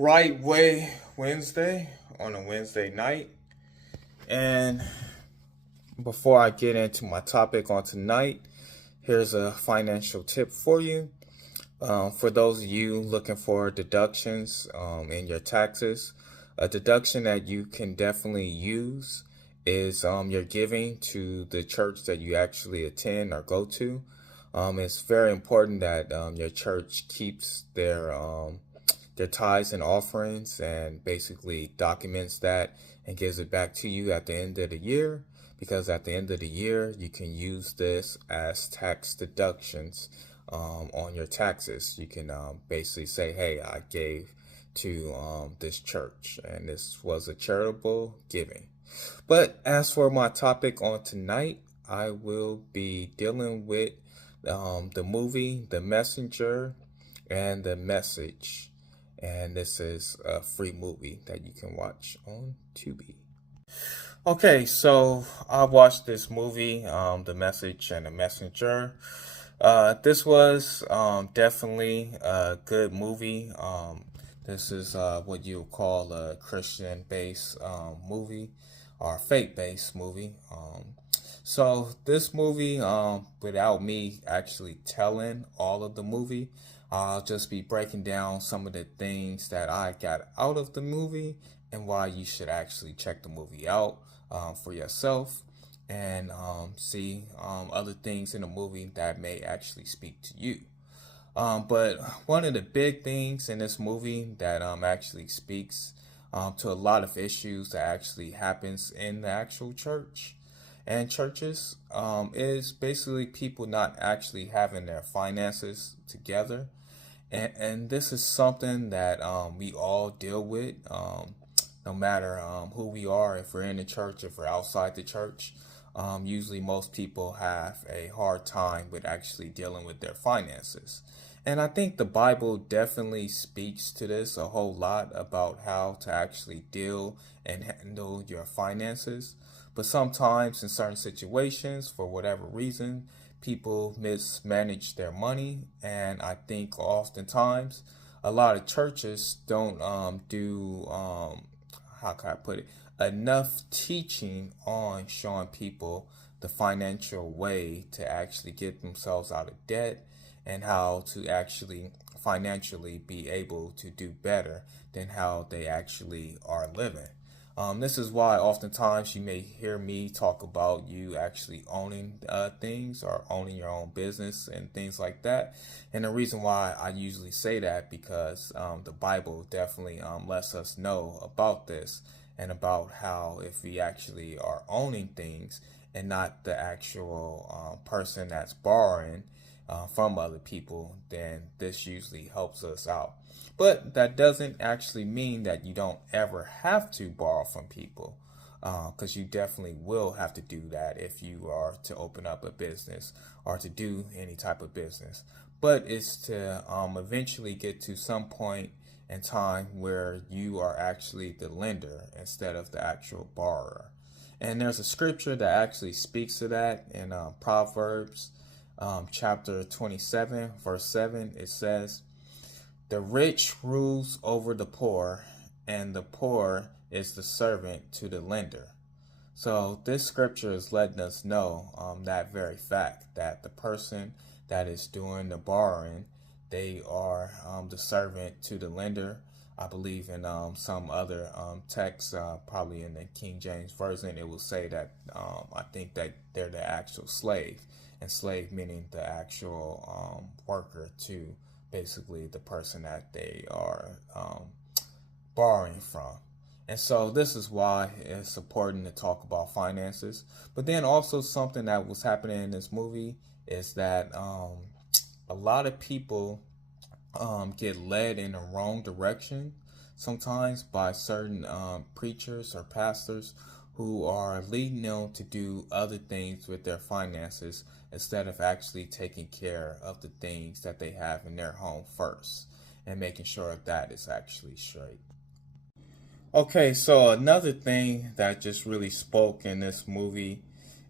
Wright Way Wednesday on a Wednesday night. And before I get into my topic on tonight, here's a financial tip for you. For those of you looking for deductions in your taxes, a deduction that you can definitely use is your giving to the church that you actually attend or go to. It's very important that your church keeps their tithes and offerings and basically documents that and gives it back to you at the end of the year, because at the end of the year you can use this as tax deductions on your taxes. You can basically say, hey, I gave to this church and this was a charitable giving. But as for my topic on tonight, I will be dealing with the movie The Messenger and The Message. And this is a free movie that you can watch on Tubi. Okay, so I watched this movie, The Message and The Messenger. This was definitely a good movie. This is what you would call a Christian-based movie or faith-based movie. So this movie, without me actually telling all of the movie, I'll just be breaking down some of the things that I got out of the movie and why you should actually check the movie out for yourself and see other things in the movie that may actually speak to you. But one of the big things in this movie that actually speaks to a lot of issues that actually happens in the actual church and churches is basically people not actually having their finances together. And this is something that we all deal with, no matter who we are, if we're in the church, if we're outside the church. Usually most people have a hard time with actually dealing with their finances. And I think the Bible definitely speaks to this a whole lot about how to actually deal and handle your finances. But sometimes in certain situations, for whatever reason, people mismanage their money. And I think oftentimes a lot of churches don't do, how can I put it, enough teaching on showing people the financial way to actually get themselves out of debt and how to actually financially be able to do better than how they actually are living. This is why oftentimes you may hear me talk about you actually owning things or owning your own business and things like that. And the reason why I usually say that because the Bible definitely lets us know about this and about how if we actually are owning things and not the actual person that's borrowing from other people, then this usually helps us out. But that doesn't actually mean that you don't ever have to borrow from people, because you definitely will have to do that if you are to open up a business or to do any type of business. But it's to eventually get to some point in time where you are actually the lender instead of the actual borrower. And there's a scripture that actually speaks to that in Proverbs chapter 27, verse 7. It says, "The rich rules over the poor, and the poor is the servant to the lender." So this scripture is letting us know that very fact, that the person that is doing the borrowing, they are the servant to the lender. I believe in some other texts, probably in the King James Version, it will say that I think that they're the actual slave, and slave meaning the actual worker to basically the person that they are borrowing from. And so this is why it's important to talk about finances. But then also something that was happening in this movie is that a lot of people get led in the wrong direction sometimes by certain preachers or pastors who are leading them to do other things with their finances instead of actually taking care of the things that they have in their home first and making sure that is actually straight. Okay, so another thing that just really spoke in this movie,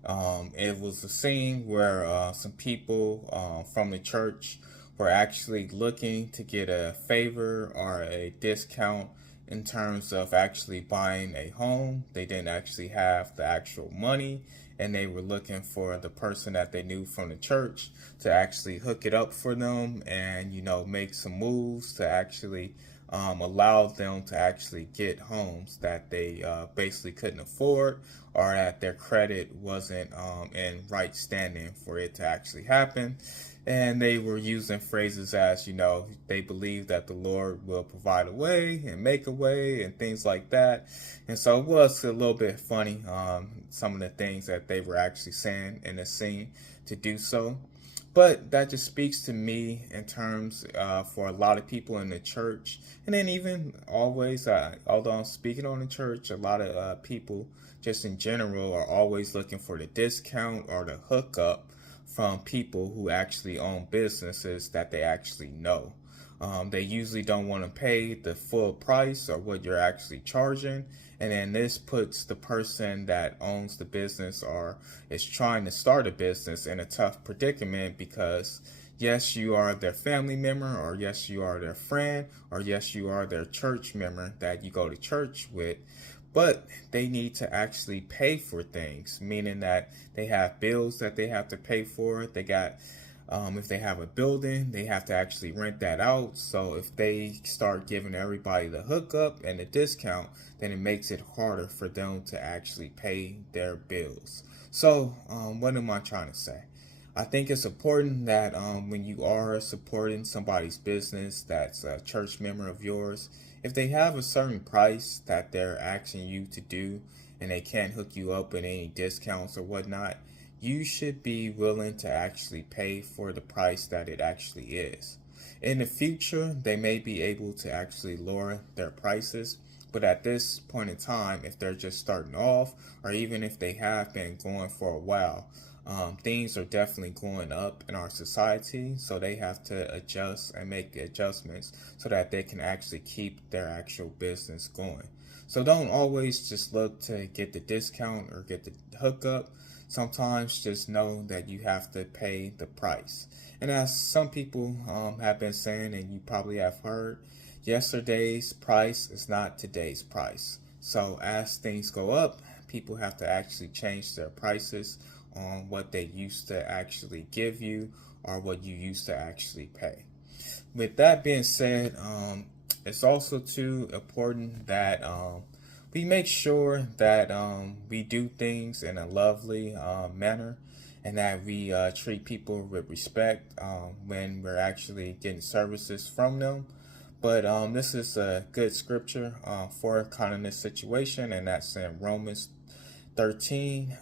it was a scene where some people from the church were actually looking to get a favor or a discount in terms of actually buying a home. They didn't actually have the actual money, and they were looking for the person that they knew from the church to actually hook it up for them and, make some moves to actually allow them to actually get homes that they basically couldn't afford, or that their credit wasn't in right standing for it to actually happen. And they were using phrases as, they believe that the Lord will provide a way and make a way and things like that. And so it was a little bit funny, some of the things that they were actually saying in the scene to do so. But that just speaks to me in terms for a lot of people in the church. And then even always, although I'm speaking on the church, a lot of people just in general are always looking for the discount or the hookup from people who actually own businesses that they actually know. They usually don't want to pay the full price or what you're actually charging. And then this puts the person that owns the business or is trying to start a business in a tough predicament, because yes, you are their family member, or yes, you are their friend, or yes, you are their church member that you go to church with. But they need to actually pay for things, meaning that they have bills that they have to pay for. They got, if they have a building, they have to actually rent that out. So if they start giving everybody the hookup and the discount, then it makes it harder for them to actually pay their bills. So what am I trying to say? I think it's important that when you are supporting somebody's business that's a church member of yours, if they have a certain price that they're asking you to do and they can't hook you up with any discounts or whatnot, you should be willing to actually pay for the price that it actually is. In the future, they may be able to actually lower their prices, but at this point in time, if they're just starting off, or even if they have been going for a while, things are definitely going up in our society, so they have to adjust and make adjustments so that they can actually keep their actual business going. So don't always just look to get the discount or get the hookup. Sometimes just know that you have to pay the price. And as some people have been saying, and you probably have heard, yesterday's price is not today's price. So as things go up, people have to actually change their prices on what they used to actually give you or what you used to actually pay. With that being said, it's also too important that we make sure that we do things in a lovely manner, and that we treat people with respect when we're actually getting services from them. But this is a good scripture for kind of this situation, and that's in Romans 13,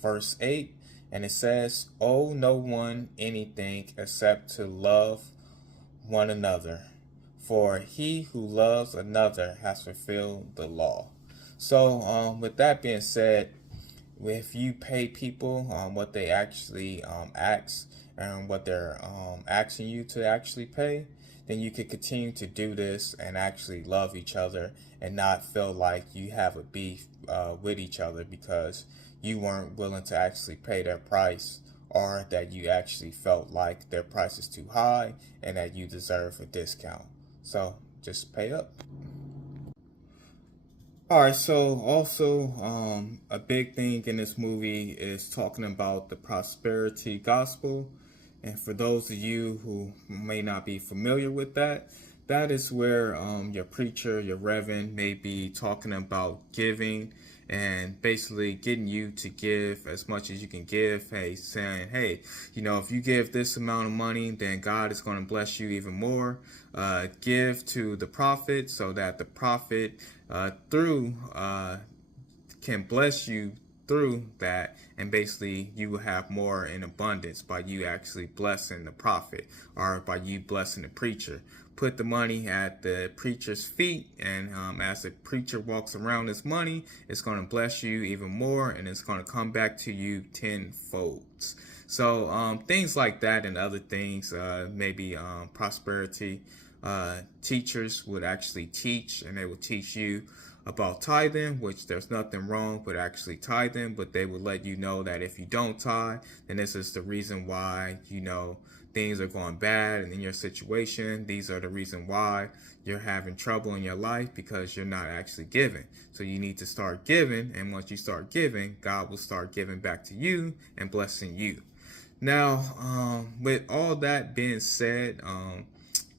verse 8, and it says, "Owe no one anything except to love one another, for he who loves another has fulfilled the law." So with that being said, if you pay people what they actually ask and what they're asking you to actually pay, then you can continue to do this and actually love each other and not feel like you have a beef with each other because you weren't willing to actually pay their price, or that you actually felt like their price is too high and that you deserve a discount. So just pay up. All right, so also a big thing in this movie is talking about the prosperity gospel. And for those of you who may not be familiar with that, that is where your preacher, your reverend may be talking about giving and basically getting you to give as much as you can give. Hey, saying, hey, if you give this amount of money, then God is going to bless you even more. Give to the prophet so that the prophet through can bless you through that, and basically you will have more in abundance by you actually blessing the prophet or by you blessing the preacher. Put the money at the preacher's feet, and as the preacher walks around this money, it's going to bless you even more, and it's going to come back to you tenfold. So things like that and other things, maybe prosperity teachers would actually teach, and they will teach you about tithing, which there's nothing wrong with actually tithing, but they will let you know that if you don't tithe, then this is the reason why, things are going bad and in your situation, these are the reason why you're having trouble in your life, because you're not actually giving. So you need to start giving, and once you start giving, God will start giving back to you and blessing you. Now, with all that being said,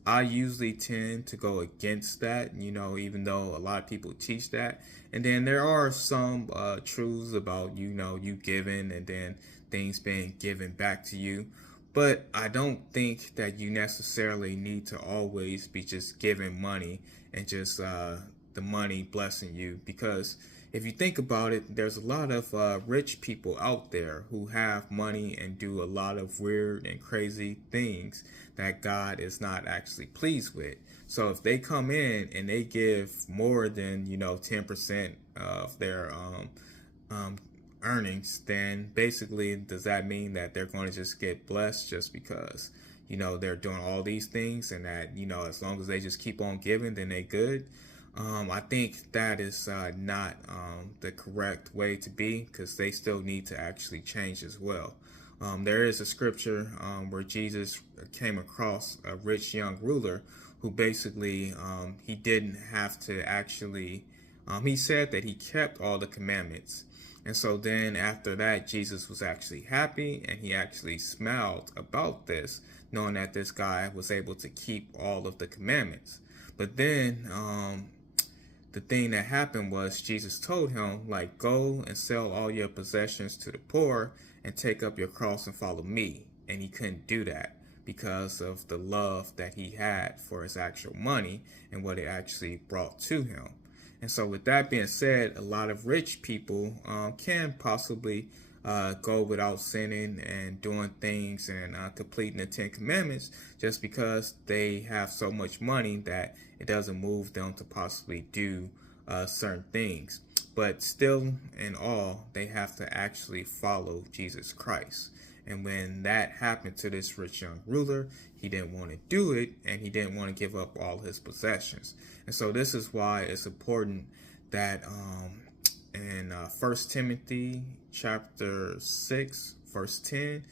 I usually tend to go against that, even though a lot of people teach that. And then there are some truths about, you giving and then things being given back to you. But I don't think that you necessarily need to always be just giving money and just the money blessing you. Because if you think about it, there's a lot of rich people out there who have money and do a lot of weird and crazy things that God is not actually pleased with. So if they come in and they give more than 10% of their earnings, then basically does that mean that they're going to just get blessed just because they're doing all these things, and that as long as they just keep on giving, then they good? I think that is not the correct way to be, because they still need to actually change as well. There is a scripture where Jesus came across a rich young ruler who basically he didn't have to actually, he said that he kept all the commandments. And so then after that, Jesus was actually happy, and he actually smiled about this, knowing that this guy was able to keep all of the commandments. But then the thing that happened was Jesus told him, like, go and sell all your possessions to the poor and take up your cross and follow me. And he couldn't do that because of the love that he had for his actual money and what it actually brought to him. And so with that being said, a lot of rich people can possibly go without sinning and doing things and completing the 10 commandments just because they have so much money that it doesn't move them to possibly do certain things. But still, in all, they have to actually follow Jesus Christ. And when that happened to this rich young ruler, he didn't want to do it, and he didn't want to give up all his possessions. And so this is why it's important that in 1 Timothy chapter 6, verse 10,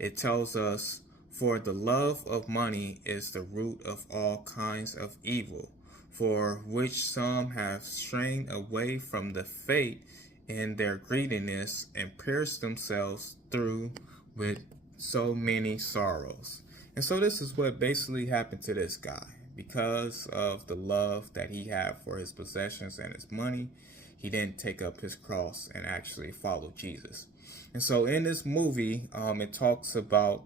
it tells us, for the love of money is the root of all kinds of evil, for which some have strayed away from the faith in their greediness and pierced themselves through with so many sorrows. And so this is what basically happened to this guy. Because of the love that he had for his possessions and his money, he didn't take up his cross and actually follow Jesus. And so in this movie, it talks about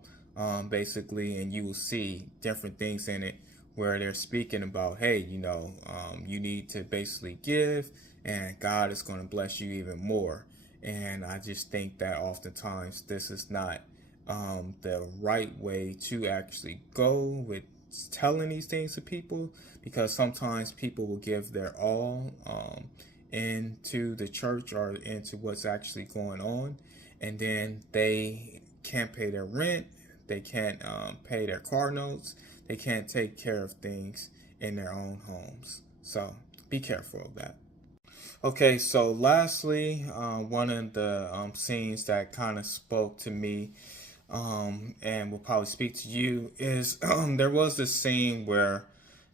basically, and you will see different things in it where they're speaking about, hey, you need to basically give, and God is going to bless you even more. And I just think that oftentimes this is not the right way to actually go with telling these things to people, because sometimes people will give their all into the church or into what's actually going on, and then they can't pay their rent, they can't pay their car notes, they can't take care of things in their own homes. So be careful of that. Okay, so lastly, one of the scenes that kind of spoke to me and will probably speak to you is there was this scene where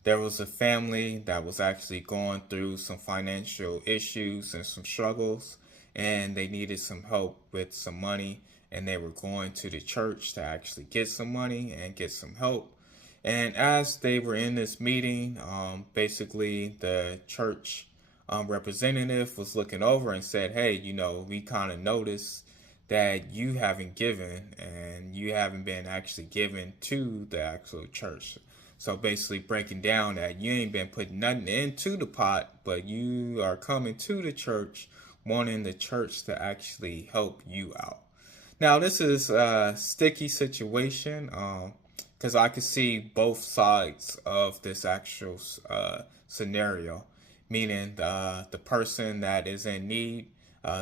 there was a family that was actually going through some financial issues and some struggles, and they needed some help with some money, and they were going to the church to actually get some money and get some help. And as they were in this meeting, basically the church representative was looking over and said, hey, we kind of noticed that you haven't given and you haven't been actually given to the actual church. So basically breaking down that you ain't been putting nothing into the pot, but you are coming to the church wanting the church to actually help you out. Now, this is a sticky situation because I could see both sides of this actual scenario, meaning the person that is in need,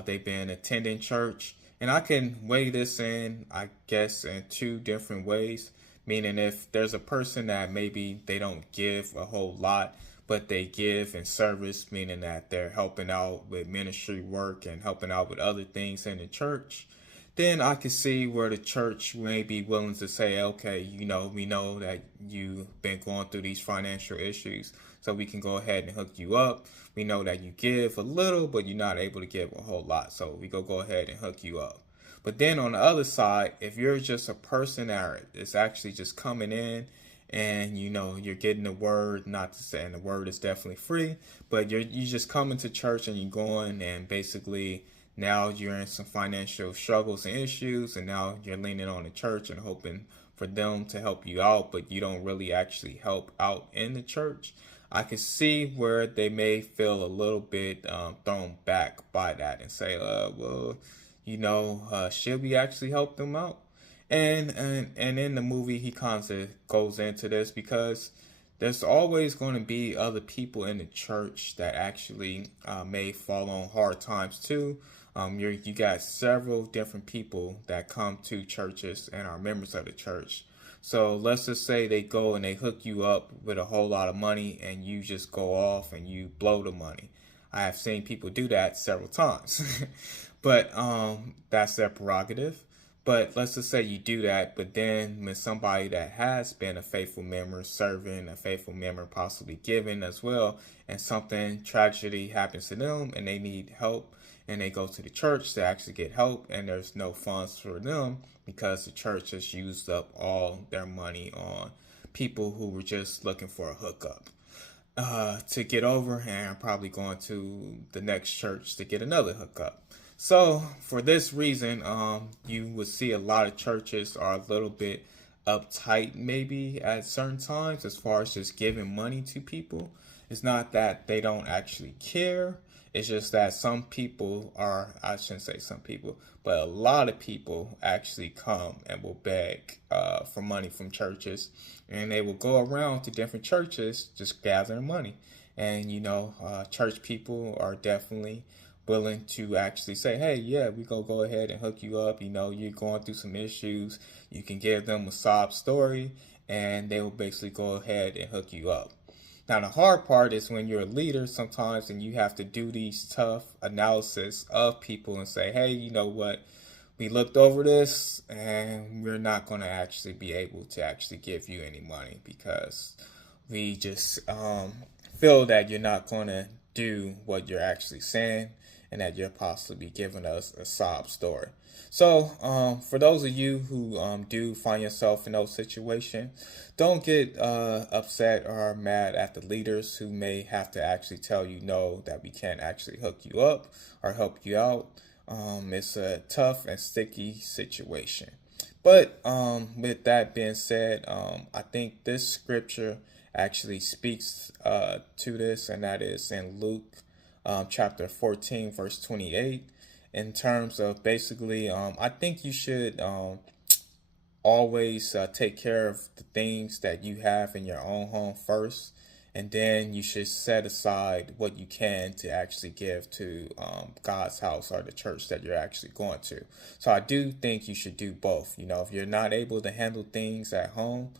they've been attending church. And I can weigh this in, I guess, in two different ways. Meaning if there's a person that maybe they don't give a whole lot, but they give in service, meaning that they're helping out with ministry work and helping out with other things in the church, then I can see where the church may be willing to say, okay, we know that you've been going through these financial issues, so we can go ahead and hook you up. We know that you give a little, but you're not able to give a whole lot, so we go ahead and hook you up. But then on the other side, if you're just a person that is actually just coming in and you're getting the word, not to say, and the word is definitely free, but you just coming to church and you're going, and basically now you're in some financial struggles and issues, and now you're leaning on the church and hoping for them to help you out, but you don't really actually help out in the church. I can see where they may feel a little bit thrown back by that and say, well, should we actually help them out? And in the movie, he kind of goes into this because there's always going to be other people in the church that actually may fall on hard times too. You got several different people that come to churches and are members of the church. So let's just say they go and they hook you up with a whole lot of money and you just go off and you blow the money. I have seen people do that several times, but that's their prerogative. But let's just say you do that, but then when somebody that has been a faithful member, serving, a faithful member, possibly giving as well, and something tragedy happens to them and they need help, and they go to the church to actually get help, and there's no funds for them because the church has used up all their money on people who were just looking for a hookup to get over and probably going to the next church to get another hookup. So for this reason, you would see a lot of churches are a little bit uptight maybe at certain times as far as just giving money to people. It's not that they don't actually care. It's just that some people are, I shouldn't say some people, but a lot of people actually come and will beg for money from churches. And they will go around to different churches just gathering money. And, church people are definitely willing to actually say, hey, yeah, we go ahead and hook you up. You're going through some issues. You can give them a sob story, and they will basically go ahead and hook you up. Now, the hard part is when you're a leader sometimes and you have to do these tough analysis of people and say, hey, you know what? We looked over this and we're not going to actually be able to actually give you any money because we just feel that you're not going to do what you're actually saying and that you're possibly giving us a sob story. So for those of you who do find yourself in those situations, don't get upset or mad at the leaders who may have to actually tell you no, that we can't actually hook you up or help you out. It's a tough and sticky situation. But with that being said, I think this scripture actually speaks to this, and that is in Luke chapter 14, verse 28. In terms of basically, I think you should always take care of the things that you have in your own home first, and then you should set aside what you can to actually give to God's house or the church that you're actually going to. So I do think you should do both. If you're not able to handle things at home,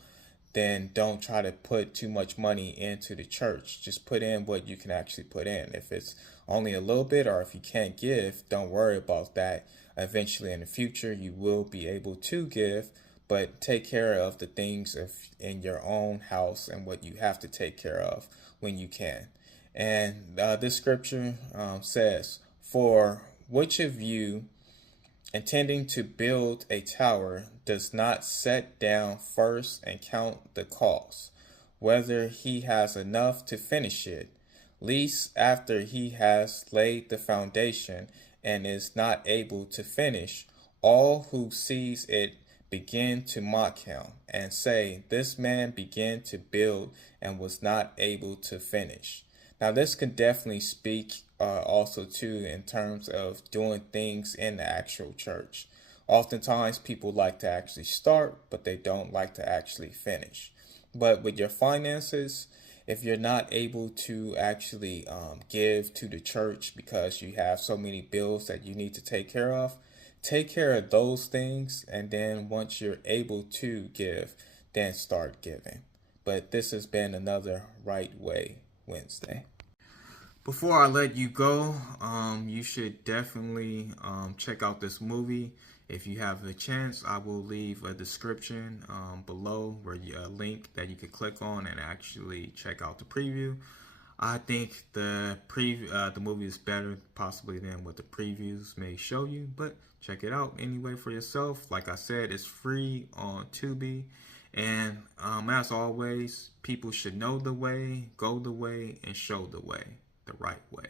then don't try to put too much money into the church. Just put in what you can actually put in. If it's only a little bit, or if you can't give, don't worry about that. Eventually in the future, you will be able to give, but take care of the things in your own house and what you have to take care of when you can. And this scripture says, for which of you, intending to build a tower, does not set down first and count the cost, whether he has enough to finish it, lest after he has laid the foundation and is not able to finish, all who sees it begin to mock him and say, this man began to build and was not able to finish. Now, this could definitely speak also too in terms of doing things in the actual church. Oftentimes, people like to actually start, but they don't like to actually finish. But with your finances, if you're not able to actually give to the church because you have so many bills that you need to take care of those things, and then once you're able to give, then start giving. But this has been another Wright Way Wednesday. Before I let you go, you should definitely check out this movie. If you have a chance, I will leave a description below where a link that you can click on and actually check out the preview. I think the movie is better possibly than what the previews may show you, but check it out anyway for yourself. Like I said, it's free on Tubi. And as always, people should know the way, go the way, and show the way, the right way.